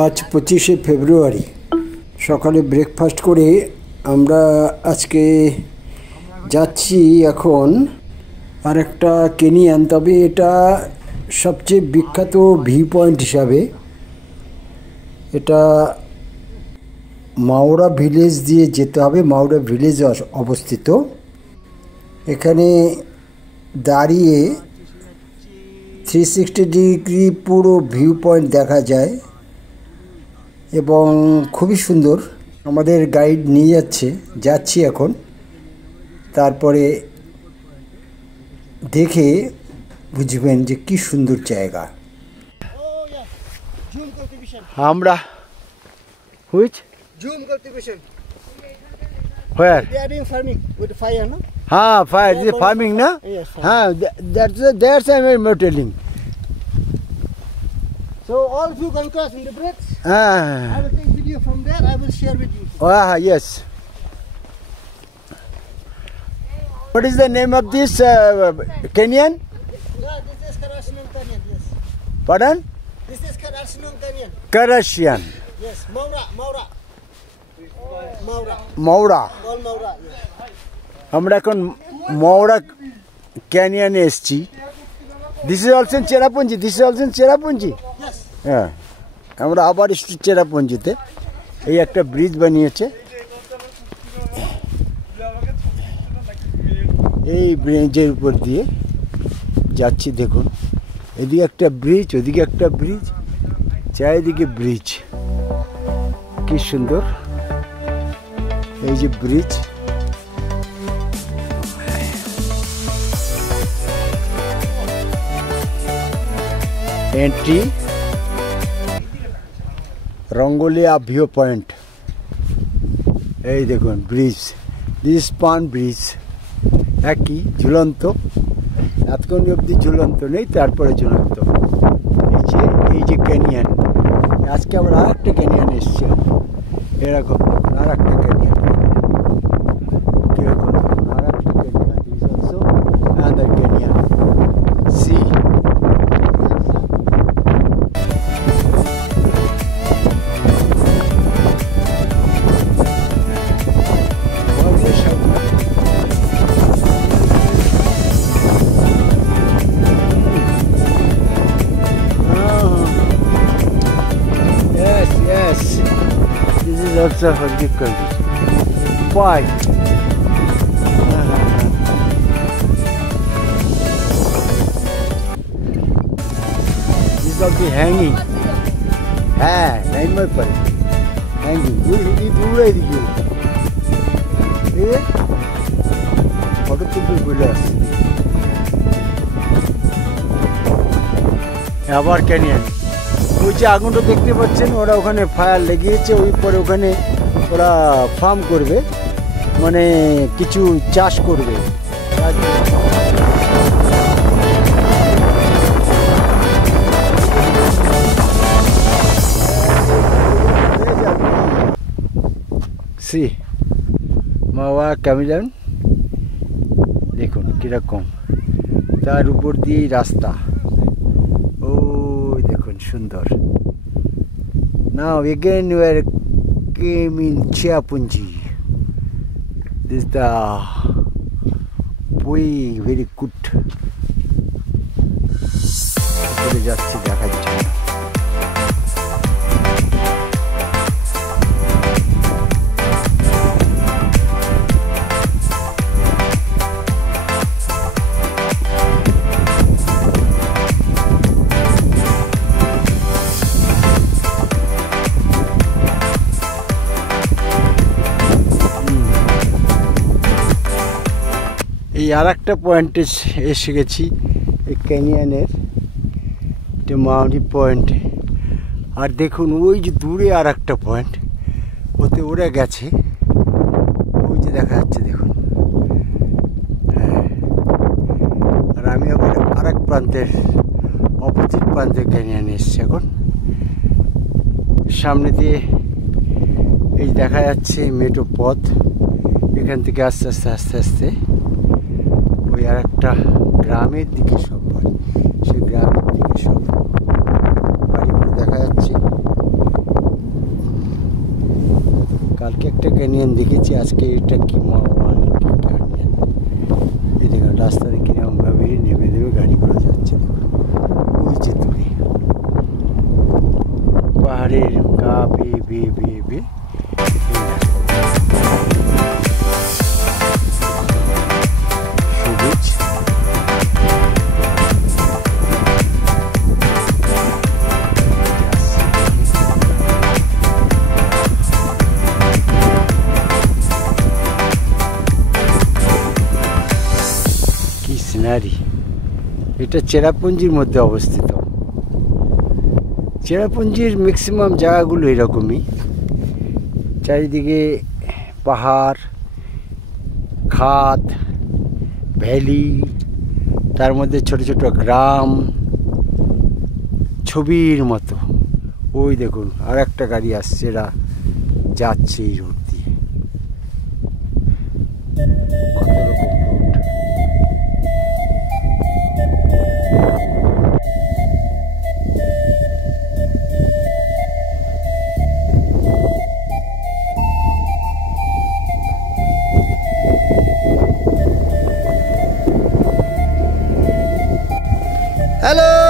আজ 25শে ফেব্রুয়ারি সকালে ব্রেকফাস্ট করে আমরা আজকে যাচ্ছি এখন আরেকটা কেনিয়ান, তবে এটা সবচেয়ে বিখ্যাত ভিউ পয়েন্ট হিসাবে এটা মাওরা ভিলেজ দিয়ে যেতে হবে। মাওরা ভিলেজ অবস্থিত। এখানে দাঁড়িয়ে 360 ডিগ্রি পুরো ভিউ পয়েন্ট দেখা যায় এবং খুবই সুন্দর। আমাদের গাইড নিয়ে যাচ্ছি এখন, তারপরে দেখে বুঝবেন যে কি সুন্দর জায়গা। আমরা which Zoom cultivation. where They are doing farming with fire, no? fire this is farming na? Yes. That's I'm telling. So all of you can cross in the bridge. I Ah will take video from there. I will share with you. yes. What is the name of this Kenyan? Yeah, this is Karashian Canyon. Yes. Pardon? This is Karashian Canyon. Karashian Yes. Maura. Maura. Maura All Maura. Yes. আমরা এখন মাওরা ক্যানিয়নে এসেছি। This is also Cherrapunji. Yes. হ্যাঁ, আমরা আবার এসেছি চেরাপুঞ্জিতে। এই একটা ব্রিজ বানিয়েছে, এই ব্রিজের উপর দিয়ে যাচ্ছি। দেখুন, এদিকে একটা ব্রিজ, ওদিকে একটা ব্রিজ, চারিদিকে ব্রিজ। কি সুন্দর এই যে ব্রিজ। এন্ট্রি রঙ্গোলিয়া ভিউ পয়েন্ট। এই দেখুন ব্রিজ, দিস পান ব্রিজ একই ঝুলন্ত, এতক্ষণ অবধি ঝুলন্ত নেই, তারপরে ঝুলন্ত। এই যে ক্যানিয়ন, আজকে আবার আর একটা ক্যানিয়ন এসছে এরকম, আর একটা ক্যানিয়ন কিরকম, আর একটা canyon, this also another canyon. See also a good condition. Why? This will be hanging. Nine more per hanging. Good idea. Photo to be with us. আবার ক্যানিয়ন। ওই যে আগুনটা দেখতে পাচ্ছেন, ওরা ওখানে ফায়ার লেগিয়েছে, ওই পরে ওখানে ওরা ফার্ম করবে, মানে কিছু চাষ করবে। সি মাওয়া ক্যামিলন দেখুন কিরকম, তার উপর দিয়েই রাস্তা। দেখুন সুন্দর। Now again we came in Cherapunji. This is the very good. উপরে যাচ্ছি, দেখাচ্ছি। এই আর একটা পয়েন্টে এসে গেছি, এই ক্যানিয়নের মাউন্টি পয়েন্টে। আর দেখুন ওই যে দূরে আর একটা পয়েন্ট, ওতে ওরা গেছে, ওই যে দেখা যাচ্ছে দেখুন। আর আমি আবার আর এক প্রান্তের অপোজিট প্রান্তের ক্যানিয়নে এসছি এখন। সামনে দিয়ে এই দেখা যাচ্ছে মেঠো পথ, এখান থেকে আস্তে আস্তে আস্তে আস্তে ওই আর একটা গ্রামের দিকে সব বাড়ি, সেই গ্রামের দিকে সব বাড়িগুলো দেখা যাচ্ছে। ক্যানিয়ন দেখেছি, আজকে এটা কি মাওয়ালি ক্যানিয়ন। এই দেখুন রাস্তাতে কিরকমভাবে নেমে দেবে গাড়িগুলো যাচ্ছে, ওই যে দূরে পাহাড়ের গা বেয়ে বেয়ে বেয়ে বেয়ে সবুজ। কি সিনারি! এটা চেরাপুঞ্জির মধ্যে অবস্থিত। চেরাপুঞ্জির ম্যাক্সিমাম জায়গাগুলো এরকমই, চারিদিকে পাহাড়, খাদ, ভ্যালি, তার মধ্যে ছোট ছোট গ্রাম, ছবির মতো। ওই দেখুন আর একটা গাড়ি আসছে, এরা যাচ্ছে এই রোড দিয়ে। কত রকম রোড! হ্যালো